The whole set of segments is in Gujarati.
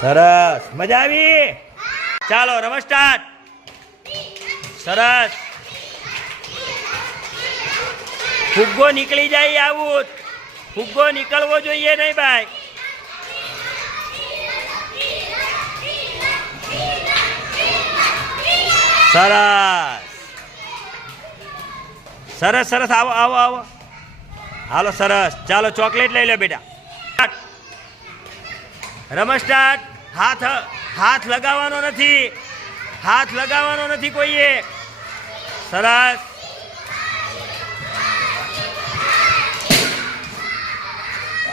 સરસ, મજા આવી? ચાલો રમત સ્ટાર્ટ. સરસ. ફુગ્ગો નીકળી જાય આવું. ફુગ્ગો નીકળવો જોઈએ નહીં ભાઈ. સરસ સરસ સરસ. આવો આવો આવો. હાલો સરસ. ચાલો ચોકલેટ લઈ લો બેટા. રમત સ્ટાર્ટ. હાથ હાથ લગાવવાનો નથી. હાથ લગાવવાનો નથી કોઈએ. સરસ.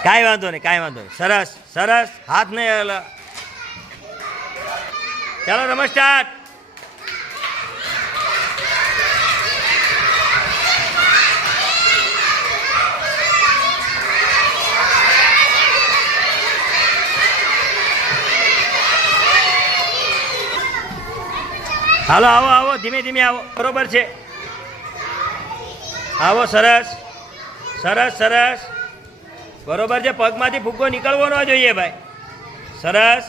કાંઈ વાંધો નહીં, કાંઈ વાંધો નહીં. સરસ સરસ. હાથ નહીં. ચાલો રમત સ્ટાર્ટ. હાલો આવો આવો. ધીમે ધીમે આવો. બરોબર છે. આવો. સરસ સરસ સરસ. બરોબર છે. પગમાંથી ફુગ્ગો નીકળવો ન જોઈએ ભાઈ. સરસ.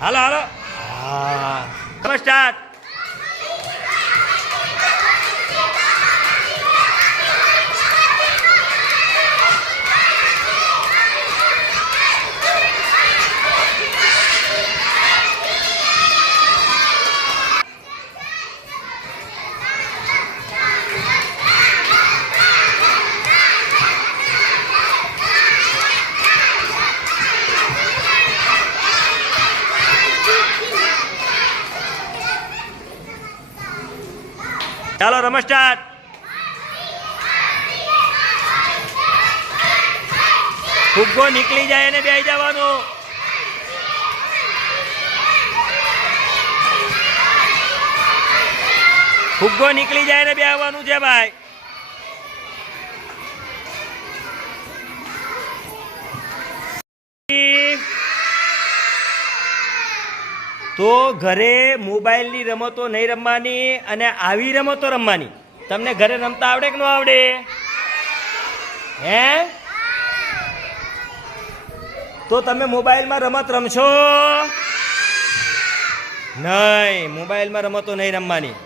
હાલો હાલો. હા સ્ટાર્ટ. ચાલો રમત સ્ટાર્ટ. ફુગ્ગો નીકળી જાય એને બેસી જવાનું. ફુગ્ગો નીકળી જાય એને બેસવાનું છે ભાઈ. તો ઘરે મોબાઈલની રમતો નહીં રમવાની અને આવી રમતો રમવાની. તમને ઘરે રમતા આવડે કે ન આવડે? હે? તો તમે મોબાઈલમાં રમત રમશો નહીં. મોબાઈલમાં રમતો નહીં રમવાની.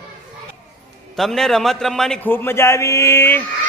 તમને રમત રમવાની ખૂબ મજા આવી?